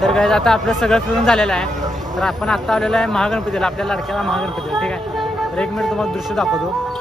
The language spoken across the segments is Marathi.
तर काय आता आपलं सगळं फिरून झालेलं आहे. तर आपण आता आलेलो आहे महागणपतीला, आपल्या लाडक्याला महागणपतीला. ठीक आहे, तर एक मिनिट तुम्हाला दृश्य दाखवतो.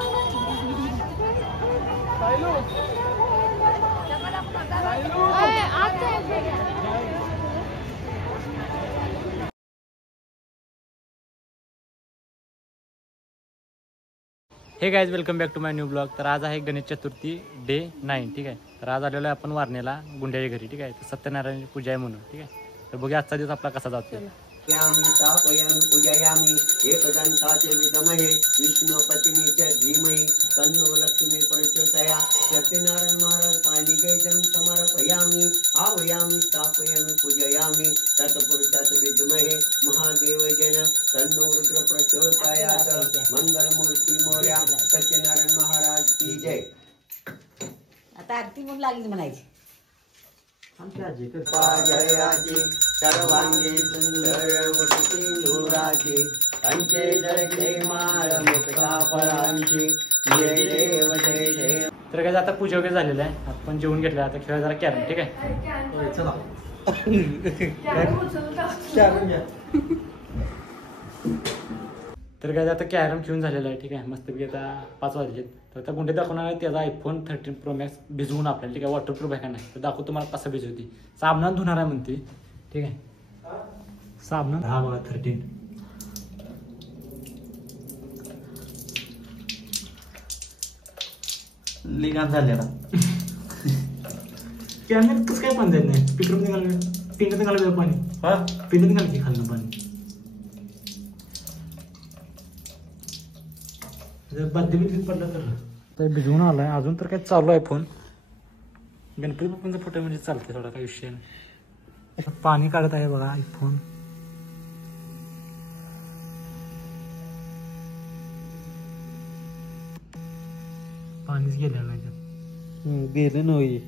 Hey guys, welcome back to my new blog. तर आज आहे गणेश चतुर्थी डे 9. ठीक आहे, तर आज आलेलो आहे आपण वारणेला गुंड्याच्या घरी. ठीक आहे, तर सत्यनारायण पूजा आहे म्हणून. ठीक आहे, तर बघूया आजचा दिवस आपला कसा जातो. पूजयामी एकदंताचे विद्महे विष्णुपत्नी च धीमहि तन्नो लक्ष्मी प्रचोदयात्. सत्यनारायण महाराज पाणिकेयं समर्पयामि आह्वयामि स्थापयामि पूजयामि तत्पुरुषात् विद्महे महादेव जन तन्नो रुद्र प्रचोदयात्. मंगल मूर्ती मोरया. सत्यनारायण महाराज की जय. आता आरती म्हणून लागली म्हणायची. आमच्या जयाची सर्वांगी सुंदर मूर्ती धुराची अंचे जळके माळ मुक्ता फळांची जय देव जय देव. तर काय आता पूजा वगैरे झालेलं आहे, आपण जेवून घेतलं. आता खेळ जरा कॅरम. ठीक आहे, चला. तर काय आता कॅरम खेळून झालेलं आहे. ठीक आहे, मस्तपैकी आता 5 वाजले. तर आता गुंडे दाखवणार आहे त्याचा iPhone 13 Pro Max भिजवून आपल्याला. ठीक आहे, वॉटरप्रूफ आहे का नाही तर दाखवतो तुम्हाला कसं भिजवते. साबणात धुणार आहे म्हणते. ठीक आहे, साबणात. हा बघा 13 लिगान झालेला. कॅमेऱ्यात कसं काय पाणी देत नाही. स्पीकर निघालं, पिंक निघालं पाणी. हा, पिंक निघालं की खाल्लं पाणी. बद्दे पडलं तर भिजवून आलाय. अजून तर काय चालू आहे फोन. गणपती बाप्पांचा फोटो म्हणजे चालते, थोडा काही विषय नाही. पाणी काढत आहे बघा आयफोन. पाणीच गेलं नाही, गेलं नाही.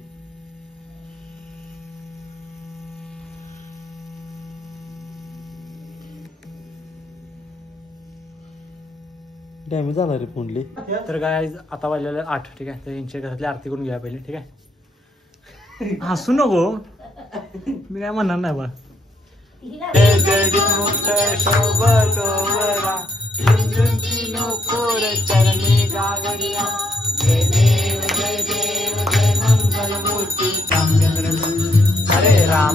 डॅमेज झाला रे फोनली. तर काय आता वाजलेलं 8. ठीक आहे, तर यांच्या घरातली आरती करून घ्या पहिले. ठीक आहे, हसू नको, मी काय म्हणणार नाही बा.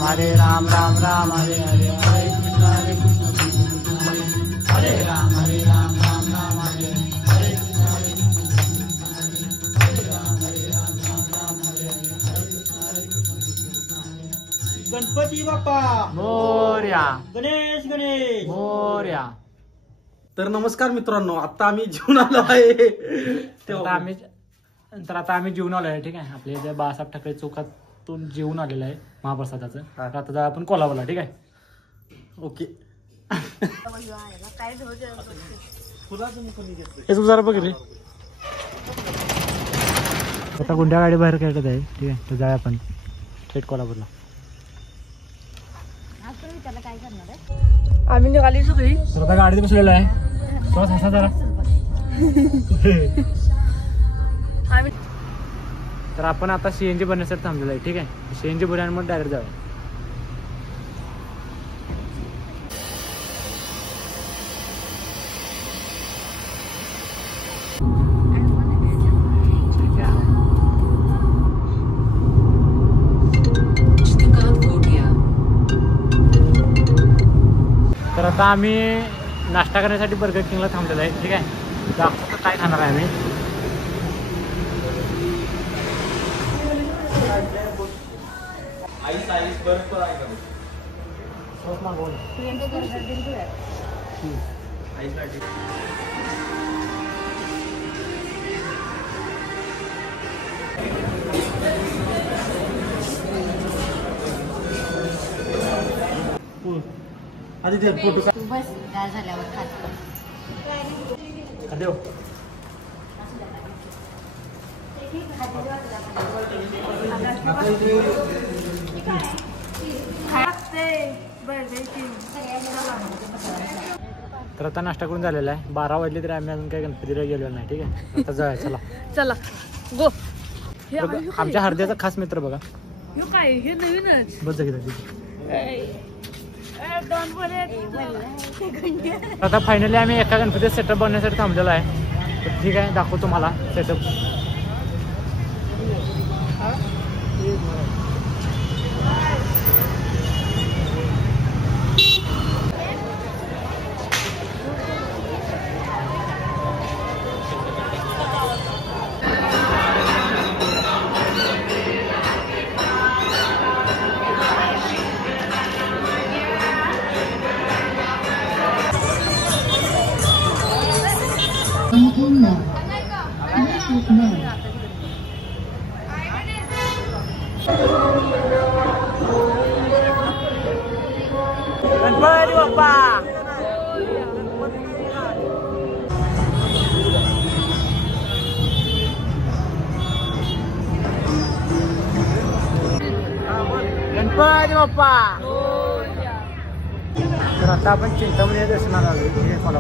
हरे राम राम राम हरे हरे, हरे कृष्ण हरे कृष्ण हरे राम राम राम हरे हरे, हरे कृष्ण हरे कृष्ण हरे राम राम हरे हरे, हरे कृष्ण हरे कृष्ण. गणपती बाप्पा मोरया, गणेश गणेश मोरया. तर नमस्कार मित्रांनो, आता आम्ही जेवून आलो आहे. आता आम्ही जेवून आलो आहे. ठीक आहे, आपल्या इथे बाळासाहेब ठाकरे चौकातून जेवून आलेलं आहे महाप्रसादाचं. तर आता जा आपण कोल्हापूरला. ठीक आहे, ओके. हे तू जरा बघ रे. आता गुंड्या गाडी बाहेर काढत आहे. ठीक आहे, तर जाऊया आपण थेट कोल्हापूरला. आम्ही निघाली सगळी. तर आता गाडीत बसलेलो आहे. श्वास हसा जरा. तर आपण आता CNG भरण्यासाठी थांबलेलो आहे. ठीक आहे, CNG भरल्यानंतर डायरेक्ट जाऊया. तर आता आम्ही नाश्ता करण्यासाठी बर्गर किंगला थांबलेलो आहे. ठीक आहे, दाखवतो काय खाणार आहे आम्ही. आधी ते फोटो बस गार झाल्यावर खात. देव तर आता नाश्ता करून झालेला आहे. 12 वाजले तरी आम्ही अजून काही गणपतीला गेलो नाही. ठीक आहे, आता जाऊया. चला चला गो. आमच्या हरद्याचा खास मित्र बघा. काय हे नवीनच बस जगी आता फायनली आम्ही एका गणपती सेटअप बनवण्यासाठी थांबलेलो आहे. तर ठीक आहे, दाखवतो तुम्हाला सेटअप. गणपती बाप्पा. गणपती बाप्पा. तर आता आपण चिंतामणी दर्शनाला आलो. मला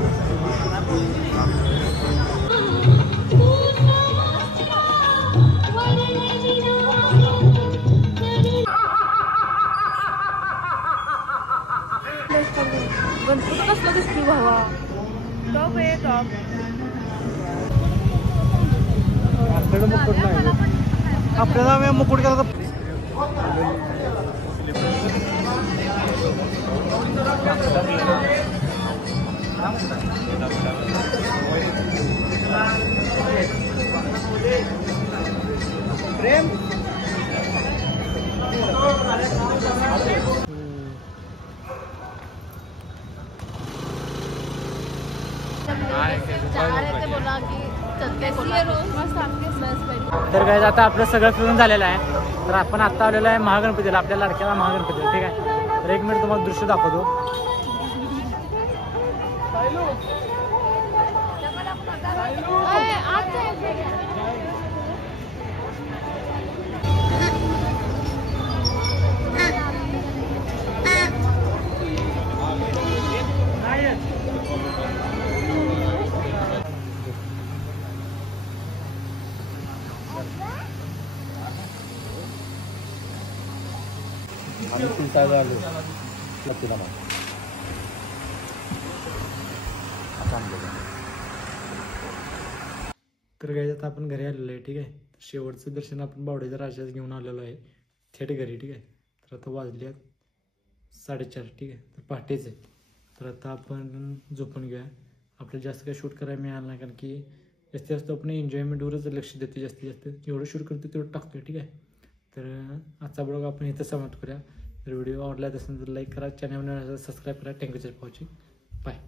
गणपती कसला दिसतोय भावा. टॉप आहे टॉप. आपल्याला मुकुट नाही. आपल्याला मुकुट केला तर प्रेम. तर काय आता आपलं सगळं फिरून झालेलं आहे. तर आपण आता आलेलो आहे महागणपतीला, आपल्या लाडक्याला महागणपतीला. ठीक आहे, तर एक मिनिट तुम्हाला दृश्य दाखवतो. तर काय आता आपण घरी आलेलो आहे. ठीक आहे, शेवटचं दर्शन आपण बावड्याच्या राजाच घेऊन आलेलो आहे थेट घरी. ठीक आहे, तर आता वाजले 4:30. ठीक आहे, तर पहाटेच आहे. तर आता आपण झोपून घेऊया. आपल्याला जास्त काही शूट करायला मिळालं नाही, कारण की जास्तीत जास्त आपण एन्जॉयमेंटवरच लक्ष देतो. जास्तीत जास्त जेवढं शूट करतो तेवढं टाकतो. ठीक आहे, तर आजचा ब्लॉग आपण इथं समाप्त करूया. तर व्हिडिओ आवडला असेल तर लाईक करा, चॅनल सबस्क्राईब करा. Thank you for watching. बाय.